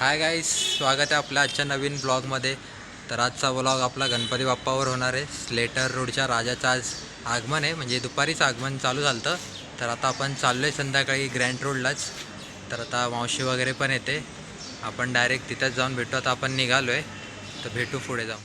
Hi guys, स्वागत आहे आपल्या आजच्या नवीन ब्लॉगमध्ये. तर आजचा ब्लॉग आपला गणपती बाप्पावर होणार आहे. स्लेटर रोडच्या राजाचं आज आगमन आहे, म्हणजे दुपारीच आगमन चालू झालं. तर आता आपण चाललो आहे संध्याकाळी ग्रँड रोडलाच. तर आता मावशी वगैरे पण येते, आपण डायरेक्ट तिथंच जाऊन भेटू. आता आपण निघालो आहे, तर भेटू पुढे जाऊन.